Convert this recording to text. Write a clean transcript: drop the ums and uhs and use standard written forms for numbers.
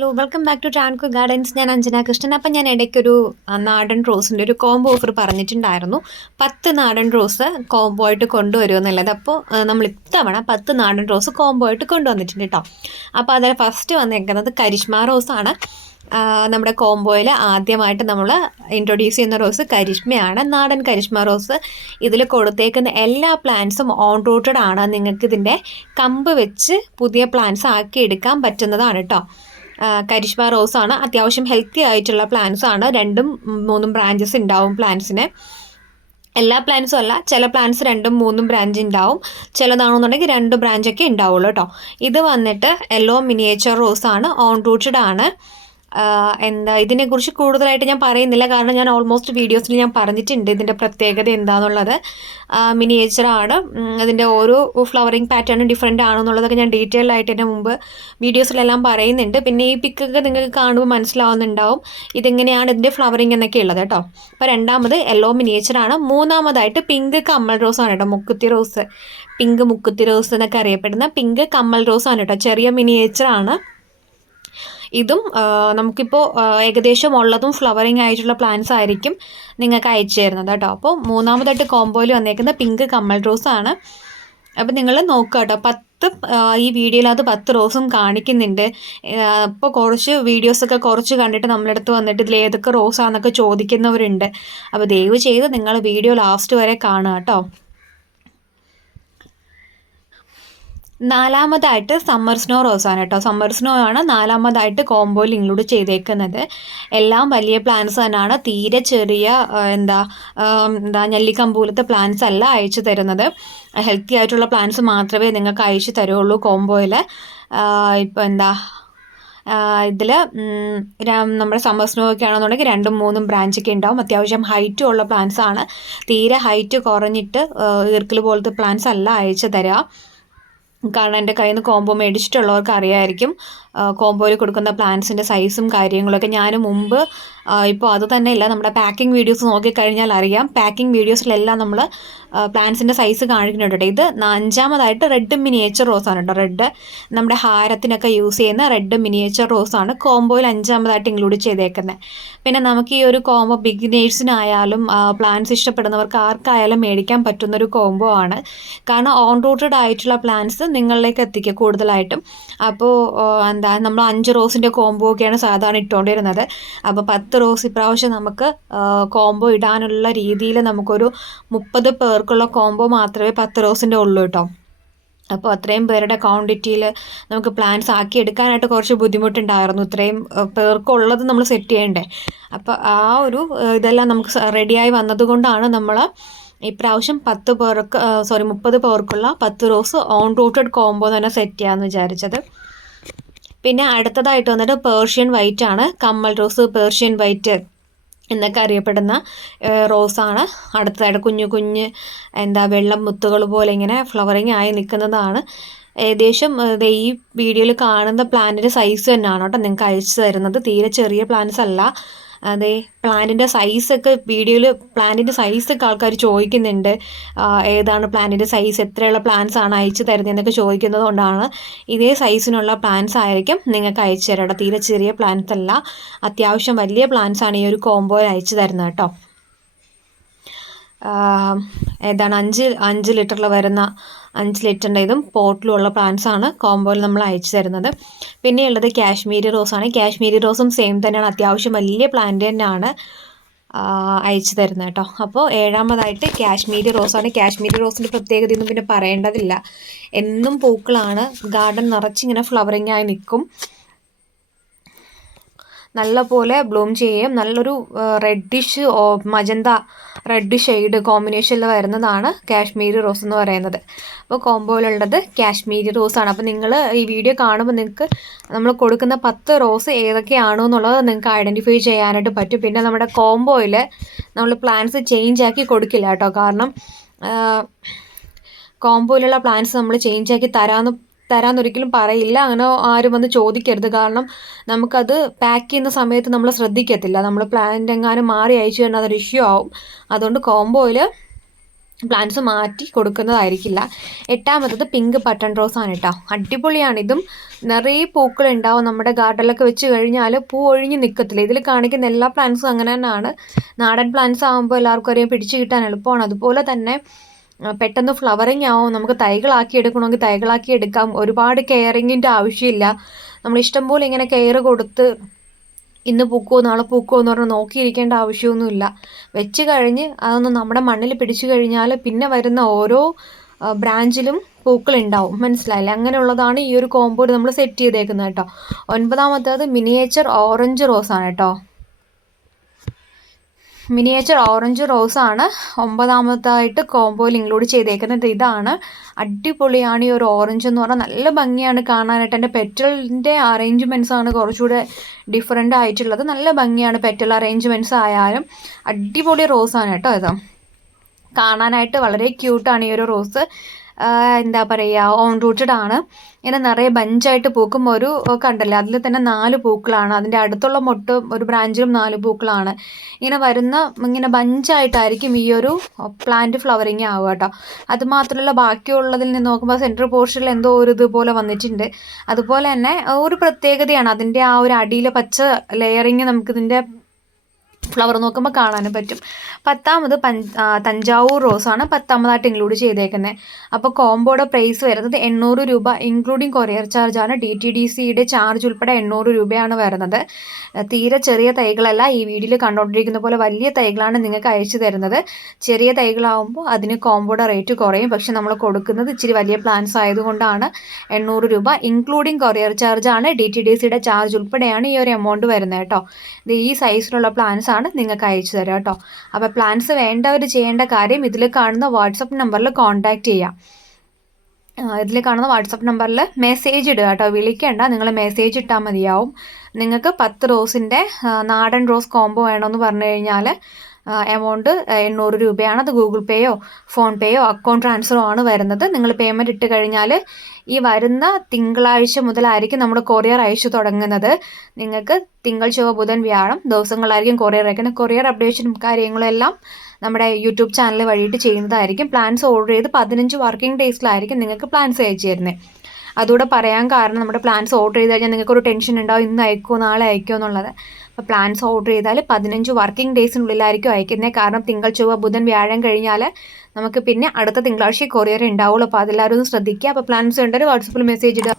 Hello welcome back to Tranco Gardens. ഞാൻ അഞ്ജന കൃഷ്ണൻ. അപ്പം ഞാൻ ഇടയ്ക്കൊരു നാടൻ റോസിൻ്റെ ഒരു കോംബോ ഓഫർ പറഞ്ഞിട്ടുണ്ടായിരുന്നു. 10 നാടൻ റോസ് കോംബോ ആയിട്ട് കൊണ്ടുവരുമെന്നുള്ളത്. അപ്പോൾ നമ്മൾ ഇത്തവണ 10 നാടൻ റോസ് കോംബോ ആയിട്ട് കൊണ്ടുവന്നിട്ടുണ്ട് കേട്ടോ. അപ്പോൾ അതിൽ ഫസ്റ്റ് വന്നേക്കുന്നത് കരിഷ്മ റോസാണ്. നമ്മുടെ കോംബോയിൽ ആദ്യമായിട്ട് നമ്മൾ ഇൻട്രൊഡ്യൂസ് ചെയ്യുന്ന റോസ് കരിഷ്മയാണ്, നാടൻ കരിഷ്മ റോസ്. ഇതിൽ കൊടുത്തേക്കുന്ന എല്ലാ പ്ലാന്റ്സും ഓൺ റൂട്ടഡ് ആണ്. നിങ്ങൾക്ക് ഇതിൻ്റെ കമ്പ് വെച്ച് പുതിയ പ്ലാന്റ്സ് ആക്കി എടുക്കാൻ പറ്റുന്നതാണ് കേട്ടോ. കരിഷ്മ റോസാണ്, അത്യാവശ്യം ഹെൽത്തി ആയിട്ടുള്ള പ്ലാന്റ്സ് ആണ്. 2ഉം 3ഉം ബ്രാഞ്ചസ് ഉണ്ടാവും പ്ലാന്റ്സിന്. എല്ലാ പ്ലാന്റ്സും അല്ല, ചില പ്ലാന്റ്സ് 2ഉം 3ഉം ബ്രാഞ്ച് ഉണ്ടാവും, ചിലതാണെന്നുണ്ടെങ്കിൽ 2 ബ്രാഞ്ചൊക്കെ ഉണ്ടാവുള്ളൂ കേട്ടോ. ഇത് വന്നിട്ട് യെല്ലോ മിനിയേച്ചർ റോസാണ്, ഓൺ റൂട്ടഡ് ആണ്. ഇതിനെക്കുറിച്ച് കൂടുതലായിട്ട് ഞാൻ പറയുന്നില്ല, കാരണം ഞാൻ ഓൾമോസ്റ്റ് വീഡിയോസിൽ ഞാൻ പറഞ്ഞിട്ടുണ്ട് ഇതിൻ്റെ പ്രത്യേകത എന്താണെന്നുള്ളത്. മിനിയേച്ചറാണ്, അതിൻ്റെ ഓരോ ഫ്ലവറിങ് പാറ്റേണും ഡിഫറെൻ്റ് ആണെന്നുള്ളതൊക്കെ ഞാൻ ഡീറ്റെയിൽ ആയിട്ട് എൻ്റെ മുമ്പ് വീഡിയോസിലെല്ലാം പറയുന്നുണ്ട്. പിന്നെ ഈ പിക്കൊക്കെ നിങ്ങൾക്ക് കാണുമ്പോൾ മനസ്സിലാവുന്നുണ്ടാവും ഇതെങ്ങനെയാണ് ഇതിൻ്റെ ഫ്ലവറിങ് എന്നൊക്കെ ഉള്ളത് കേട്ടോ. അപ്പോൾ രണ്ടാമത് യെല്ലോ മിനിയേച്ചറാണ്. മൂന്നാമതായിട്ട് പിങ്ക് കമ്മൽ റോസാണ് കേട്ടോ, മുക്കുത്തി റോസ്, പിങ്ക് മുക്കുത്തി റോസ് എന്നൊക്കെ അറിയപ്പെടുന്ന പിങ്ക് കമ്മൽ റോസാണ് കേട്ടോ. ചെറിയ മിനിയേച്ചറാണ്. ഇതും നമുക്കിപ്പോൾ ഏകദേശം ഉള്ളതും ഫ്ലവറിങ് ആയിട്ടുള്ള പ്ലാന്റ്സ് ആയിരിക്കും നിങ്ങൾക്ക് അയച്ചു തരുന്നത് കേട്ടോ. അപ്പോൾ മൂന്നാമതായിട്ട് കോംബോയിൽ വന്നേക്കുന്ന പിങ്ക് കമ്മൽ റോസാണ്. അപ്പോൾ നിങ്ങൾ നോക്കുക കേട്ടോ. ഈ വീഡിയോയിൽ അത് 10 റോസും കാണിക്കുന്നുണ്ട്. അപ്പോൾ കുറച്ച് വീഡിയോസൊക്കെ കുറച്ച് കണ്ടിട്ട് നമ്മുടെ അടുത്ത് വന്നിട്ട് ഇതിൽ ഏതൊക്കെ റോസാണെന്നൊക്കെ ചോദിക്കുന്നവരുണ്ട്. അപ്പോൾ ദയവ് ചെയ്ത് നിങ്ങൾ വീഡിയോ ലാസ്റ്റ് വരെ കാണുക കേട്ടോ. നാലാമതായിട്ട് സമ്മർ സ്നോ റോസാണ് കേട്ടോ. സമ്മർ സ്നോ ആണ് നാലാമതായിട്ട് കോംബോയിൽ ഇൻക്ലൂഡ് ചെയ്തേക്കുന്നത്. എല്ലാം വലിയ പ്ലാന്റ്സ് തന്നെയാണ്, തീരെ ചെറിയ എന്താ ഞല്ലിക്കമ്പൂലത്തെ പ്ലാന്റ്സ് അല്ല അയച്ചു തരുന്നത്. ഹെൽത്തി ആയിട്ടുള്ള പ്ലാന്റ്സ് മാത്രമേ നിങ്ങൾക്ക് അയച്ചു തരുള്ളൂ കോംബോയിൽ. ഇപ്പോൾ ഇതിൽ നമ്മുടെ സമ്മർ സ്നോ ഒക്കെ ആണെന്നുണ്ടെങ്കിൽ 2ഉം 3ഉം ബ്രാഞ്ചൊക്കെ ഉണ്ടാവും. അത്യാവശ്യം ഹൈറ്റും ഉള്ള പ്ലാന്റ്സ് ആണ്. തീരെ ഹൈറ്റ് കുറഞ്ഞിട്ട് ഈർക്കിൽ പോലത്തെ പ്ലാന്റ്സ് അല്ല അയച്ചു തരിക. കാരണം എൻ്റെ കയ്യിൽ നിന്ന് കോംബോ മേടിച്ചിട്ടുള്ളവർക്ക് അറിയായിരിക്കും കോംബോയിൽ കൊടുക്കുന്ന പ്ലാന്റ്സിൻ്റെ സൈസും കാര്യങ്ങളൊക്കെ. ഞാൻ മുമ്പ് ഇപ്പോൾ അത് തന്നെ ഇല്ല, നമ്മുടെ പാക്കിംഗ് വീഡിയോസ് നോക്കിക്കഴിഞ്ഞാൽ അറിയാം. പാക്കിംഗ് വീഡിയോസിലെല്ലാം നമ്മൾ പ്ലാന്റ്സിൻ്റെ സൈസ് കാണിക്കുന്നുണ്ട്. ഇത് 5ാമതായിട്ട് റെഡ് മിനിയേച്ചർ റോസാണ് കേട്ടോ. റെഡ് നമ്മുടെ ഹാരത്തിനൊക്കെ യൂസ് ചെയ്യുന്ന റെഡ് മിനിയേച്ചർ റോസാണ് കോംബോയിൽ 5ാമതായിട്ട് ഇൻക്ലൂഡ് ചെയ്തേക്കുന്നത്. പിന്നെ നമുക്ക് ഈ ഒരു കോംബോ ബിഗിനേഴ്സിനായാലും പ്ലാന്റ്സ് ഇഷ്ടപ്പെടുന്നവർക്ക് ആർക്കായാലും മേടിക്കാൻ പറ്റുന്നൊരു കോംബോ ആണ്. കാരണം ഓൺ റൂട്ടഡ് ആയിട്ടുള്ള പ്ലാന്റ്സ് നിങ്ങളിലേക്ക് എത്തിക്കുക കൂടുതലായിട്ടും. അപ്പോൾ നമ്മൾ 5 റോസിൻ്റെ കോംബോ ഒക്കെയാണ് സാധാരണ ഇട്ടുകൊണ്ടിരുന്നത്. അപ്പോൾ 10 റോസ് ഇപ്രാവശ്യം നമുക്ക് കോംബോ ഇടാനുള്ള രീതിയിൽ നമുക്കൊരു 30 പേർക്കുള്ള കോംബോ മാത്രമേ 10 റോസിൻ്റെ ഉള്ളൂ കേട്ടോ. അപ്പോൾ അത്രയും പേരുടെ ക്വാണ്ടിറ്റിയിൽ നമുക്ക് പ്ലാന്റ്സ് ആക്കി എടുക്കാനായിട്ട് കുറച്ച് ബുദ്ധിമുട്ടുണ്ടായിരുന്നു. ഇത്രയും പേർക്കുള്ളത് നമ്മൾ സെറ്റ് ചെയ്യണ്ടേ. അപ്പോൾ ഇതെല്ലാം നമുക്ക് റെഡിയായി വന്നതുകൊണ്ടാണ് നമ്മൾ ഇപ്രാവശ്യം 30 പേർക്കുള്ള 10 റോസ് ഓൺ റൂട്ടഡ് കോംബോ തന്നെ സെറ്റ് ചെയ്യാമെന്ന് വിചാരിച്ചത്. പിന്നെ അടുത്തതായിട്ട് വന്നിട്ട് പേർഷ്യൻ വൈറ്റ് ആണ്. കമ്മൽ റോസ്, പേർഷ്യൻ വൈറ്റ് എന്നൊക്കെ അറിയപ്പെടുന്ന റോസാണ്. അടുത്തതായിട്ട് കുഞ്ഞു കുഞ്ഞ് വെള്ളം മുത്തുകൾ പോലെ ഇങ്ങനെ ഫ്ലവറിങ് ആയി നിൽക്കുന്നതാണ്. ഏകദേശം ഈ വീഡിയോയിൽ കാണുന്ന പ്ലാന്റിൻ്റെ സൈസ് തന്നെയാണ് കേട്ടോ നിങ്ങൾക്ക് അയച്ചു തരുന്നത്. തീരെ ചെറിയ പ്ലാന്റ്സ് അല്ല. അതെ, പ്ലാന്റിൻ്റെ സൈസൊക്കെ വീഡിയോയിൽ പ്ലാന്റിൻ്റെ സൈസൊക്കെ ആൾക്കാർ ചോദിക്കുന്നുണ്ട്. ഏതാണ് പ്ലാന്റിൻ്റെ സൈസ്, എത്രയുള്ള പ്ലാന്റ്സ് ആണ് അയച്ചു തരുന്നതെന്നൊക്കെ ചോദിക്കുന്നത് കൊണ്ടാണ്. ഇതേ സൈസിനുള്ള പ്ലാന്റ്സ് ആയിരിക്കും നിങ്ങൾക്ക് അയച്ചു തരാം. തീരെ ചെറിയ പ്ലാന്റ്സ് അല്ല, അത്യാവശ്യം വലിയ പ്ലാന്റ്സ് ആണ് ഈ ഒരു കോംബോയിൽ അയച്ചു തരുന്നത് കേട്ടോ. 5 ലിറ്ററിൽ വരുന്ന 5 ലിറ്ററിൻ്റെ ഇതും പോട്ടിലുള്ള പ്ലാന്റ്സ് ആണ് കോംബോയിൽ നമ്മൾ അയച്ചു തരുന്നത്. പിന്നെയുള്ളത് കാശ്മീരി റോസാണ്. കാശ്മീരി റോസും സെയിം തന്നെയാണ്, അത്യാവശ്യം വലിയ പ്ലാന്റ് തന്നെയാണ് അയച്ചു തരുന്നത് കേട്ടോ. അപ്പോൾ 7ാമതായിട്ട് കാശ്മീരി റോസാണ്. കാശ്മീരി റോസിൻ്റെ പ്രത്യേകതയൊന്നും പിന്നെ പറയേണ്ടതില്ല. എന്നും പൂക്കളാണ്, ഗാർഡൻ നിറച്ചിങ്ങനെ ഫ്ലവറിങ് ആയി നിൽക്കും, നല്ല പോലെ ബ്ലൂം ചെയ്യും. നല്ലൊരു റെഡിഷ് മജന്ത റെഡ് ഷെയ്ഡ് കോമ്പിനേഷനിൽ വരുന്നതാണ് കാശ്മീരി റോസ് എന്ന് പറയുന്നത്. അപ്പോൾ കോംബോയിലുള്ളത് കാശ്മീരി റോസാണ്. അപ്പോൾ നിങ്ങൾ ഈ വീഡിയോ കാണുമ്പോൾ നിങ്ങൾക്ക് നമ്മൾ കൊടുക്കുന്ന 10 റോസ് ഏതൊക്കെയാണോ എന്നുള്ളത് നിങ്ങൾക്ക് ഐഡൻറ്റിഫൈ ചെയ്യാനായിട്ട് പറ്റും. പിന്നെ നമ്മുടെ കോംബോയിൽ നമ്മൾ പ്ലാന്റ്സ് ചേഞ്ച് ആക്കി കൊടുക്കില്ല കേട്ടോ. കാരണം കോംബോയിലുള്ള പ്ലാന്റ്സ് നമ്മൾ ചേഞ്ച് ആക്കി തരാമെന്നൊരിക്കലും പറയില്ല. അങ്ങനെ ആരും വന്ന് ചോദിക്കരുത്. കാരണം നമുക്കത് പാക്ക് ചെയ്യുന്ന സമയത്ത് നമ്മൾ ശ്രദ്ധിക്കത്തില്ല. നമ്മൾ പ്ലാന്റ് എങ്ങാനും മാറി അയച്ചു കഴിഞ്ഞാൽ അതൊരു ഇഷ്യൂ ആവും. അതുകൊണ്ട് കോംബോയിൽ പ്ലാന്റ്സ് മാറ്റി കൊടുക്കുന്നതായിരിക്കില്ല. 8ാമത്തത് പിങ്ക് ബട്ടൺ റോസ് ആണ് കേട്ടോ. അടിപൊളിയാണ്. ഇതും നിറയെ പൂക്കളുണ്ടാവും. നമ്മുടെ ഗാർഡനിലൊക്കെ വെച്ച് കഴിഞ്ഞാൽ പൂ ഒഴിഞ്ഞ് നിൽക്കത്തില്ല. ഇതിൽ കാണിക്കുന്ന എല്ലാ പ്ലാന്റ്സും അങ്ങനെ തന്നെയാണ്. നാടൻ പ്ലാന്റ്സ് ആകുമ്പോൾ എല്ലാവർക്കും അറിയാം പിടിച്ച് കിട്ടാൻ എളുപ്പമാണ്. അതുപോലെ തന്നെ പെട്ടെന്ന് ഫ്ലവറിങ് ആവും. നമുക്ക് തൈകളാക്കി എടുക്കണമെങ്കിൽ തൈകളാക്കി എടുക്കാം. ഒരുപാട് കെയറിങ്ങിൻ്റെ ആവശ്യമില്ല. നമ്മൾ ഇഷ്ടംപോലെ ഇങ്ങനെ കെയർ കൊടുത്ത് ഇന്ന് പൂക്കുമോ നാളെ പൂക്കുമോ എന്ന് പറഞ്ഞ് നോക്കിയിരിക്കേണ്ട ആവശ്യമൊന്നുമില്ല. വെച്ച് കഴിഞ്ഞ് അതൊന്ന് നമ്മുടെ മണ്ണിൽ പിടിച്ചു കഴിഞ്ഞാൽ പിന്നെ വരുന്ന ഓരോ ബ്രാഞ്ചിലും പൂക്കളുണ്ടാവും. മനസ്സിലായില്ലേ? അങ്ങനെയുള്ളതാണ് ഈ ഒരു കോമ്പോയിൽ നമ്മൾ സെറ്റ് ചെയ്തേക്കുന്നത് കേട്ടോ. 9ാമത്തേത് മിനിയേച്ചർ ഓറഞ്ച് റോസാണ് കേട്ടോ. മിനിയേച്ചർ ഓറഞ്ച് റോസാണ് 9ാമത്തായിട്ട് കോമ്പോയിൽ ഇൻക്ലൂഡ് ചെയ്തേക്കുന്നത്. ഇതാണ് അടിപൊളിയാണ്. ഈ ഒരു ഓറഞ്ച് എന്ന് പറഞ്ഞാൽ നല്ല ഭംഗിയാണ് കാണാനായിട്ട്. എൻ്റെ പെറ്റലിൻ്റെ അറേഞ്ച്മെൻറ്റ്സ് ആണ് കുറച്ചുകൂടെ ഡിഫറെൻ്റ് ആയിട്ടുള്ളത്. നല്ല ഭംഗിയാണ് പെറ്റൽ അറേഞ്ച്മെൻറ്റ്സ് ആയാലും. അടിപൊളി റോസാണ് കേട്ടോ. ഇത് കാണാനായിട്ട് വളരെ ക്യൂട്ടാണ് ഈ ഒരു റോസ്. എന്താ പറയുക, ഓൺ റൂട്ടഡ് ആണ്. ഇങ്ങനെ നിറയെ ബഞ്ചായിട്ട് പൂക്കും. ഒരു കണ്ടല്ലേ, അതിൽ തന്നെ 4 പൂക്കളാണ്. അതിൻ്റെ അടുത്തുള്ള ഒരു ബ്രാഞ്ചിലും 4 പൂക്കളാണ്. ഇങ്ങനെ ബഞ്ചായിട്ടായിരിക്കും ഈ ഒരു പ്ലാന്റ് ഫ്ലവറിങ് ആവുക കേട്ടോ. അതുമാത്രമല്ല ബാക്കിയുള്ളതിൽ നിന്ന് നോക്കുമ്പോൾ സെൻട്രൽ പോർഷനിൽ എന്തോ ഒരു ഇതുപോലെ വന്നിട്ടുണ്ട്. അതുപോലെ തന്നെ ഒരു പ്രത്യേകതയാണ് അതിൻ്റെ ആ ഒരു അടിയിലെ പച്ച ലെയറിങ് നമുക്കിതിൻ്റെ ഫ്ലവർ നോക്കുമ്പോൾ കാണാനും പറ്റും. 10ാമത് തഞ്ചാവൂർ റോസാണ് 10ാമതായിട്ട് ഇൻക്ലൂഡ് ചെയ്തേക്കുന്നത്. അപ്പോൾ കോമ്പോയുടെ പ്രൈസ് വരുന്നത് 800 രൂപ ഇൻക്ലൂഡിങ് കൊറിയർ ചാർജാണ്. DTDCയുടെ ചാർജ് ഉൾപ്പെടെ 800 രൂപയാണ് വരുന്നത്. തീരെ ചെറിയ തൈകളല്ല. ഈ വീഡിയോയിൽ കണ്ടുകൊണ്ടിരിക്കുന്ന പോലെ വലിയ തൈകളാണ് നിങ്ങൾക്ക് അയച്ചു തരുന്നത്. ചെറിയ തൈകളാകുമ്പോൾ അതിന് കോമ്പോയുടെ റേറ്റ് കുറയും. പക്ഷെ നമ്മൾ കൊടുക്കുന്നത് ഇച്ചിരി വലിയ പ്ലാന്റ്സ് ആയതുകൊണ്ടാണ് 800 രൂപ ഇൻക്ലൂഡിങ് കൊറിയർ ചാർജാണ്. DTDCയുടെ ചാർജ് ഉൾപ്പെടെയാണ് ഈ ഒരു എമൗണ്ട് വരുന്നത് കേട്ടോ. ഇത് ഈ സൈസിലുള്ള പ്ലാന്റ്സ് ആണ് നിങ്ങൾക്ക് അയച്ചു തരാം കേട്ടോ. അപ്പോൾ പ്ലാൻസ് വേണ്ടവർ ചെയ്യേണ്ട കാര്യം ഇതിൽ കാണുന്ന വാട്സപ്പ് നമ്പറിൽ കോൺടാക്റ്റ് ചെയ്യാം. ഇതിൽ കാണുന്ന വാട്സപ്പ് നമ്പറിൽ മെസ്സേജ് ഇടുക കേട്ടോ. വിളിക്കേണ്ട, നിങ്ങൾ മെസ്സേജ് ഇട്ടാൽ മതിയാവും. നിങ്ങൾക്ക് 10 റോസിൻ്റെ നാടൻ റോസ് കോംബോ വേണമെന്ന് പറഞ്ഞു കഴിഞ്ഞാൽ എമൗണ്ട് 800 രൂപയാണ്. അത് ഗൂഗിൾ പേയോ ഫോൺ പേയോ അക്കൗണ്ട് ട്രാൻസ്ഫറോ ആണ് വരുന്നത്. നിങ്ങൾ പേയ്മെൻറ്റ് ഇട്ട് കഴിഞ്ഞാൽ ഈ വരുന്ന തിങ്കളാഴ്ച മുതലായിരിക്കും നമ്മൾ കൊറിയർ അയച്ചു തുടങ്ങുന്നത്. നിങ്ങൾക്ക് തിങ്കൾ ചൊവ്വ ബുധൻ വ്യാഴം ദിവസങ്ങളായിരിക്കും കൊറിയർ അയക്കുന്നത്. കൊറിയർ അപ്ഡേഷനും കാര്യങ്ങളും എല്ലാം നമ്മുടെ യൂട്യൂബ് ചാനൽ വഴിയിട്ട് ചെയ്യുന്നതായിരിക്കും. പ്ലാൻസ് ഓർഡർ ചെയ്ത് 15 വർക്കിംഗ് ഡേയ്സിലായിരിക്കും നിങ്ങൾക്ക് പ്ലാൻസ് അയച്ചു തരുന്നത്. അതുകൂടെ പറയാൻ കാരണം നമ്മുടെ പ്ലാൻസ് ഓർഡർ ചെയ്ത് കഴിഞ്ഞാൽ നിങ്ങൾക്കൊരു ടെൻഷൻ ഉണ്ടാവും, ഇന്ന് അയക്കുമോ നാളെ അയക്കുമോ എന്നുള്ളത്. അപ്പോൾ പ്ലാൻസ് ഓർഡർ ചെയ്താൽ 15 വർക്കിംഗ് ഡേയ്സിനുള്ളിലായിരിക്കും അയക്കുന്നത്. കാരണം തിങ്കൾ ചൊവ്വ ബുധൻ വ്യാഴം കഴിഞ്ഞാൽ നമുക്ക് പിന്നെ അടുത്ത തിങ്കളാഴ്ച കൊറിയർ ഉണ്ടാവുള്ളൂ. അപ്പോൾ അതെല്ലാവരും ഒന്ന് ശ്രദ്ധിക്കുക. അപ്പോൾ പ്ലാൻസ് ഉണ്ടെങ്കിൽ വാട്സപ്പിൽ മെസ്സേജ് ഇടുക.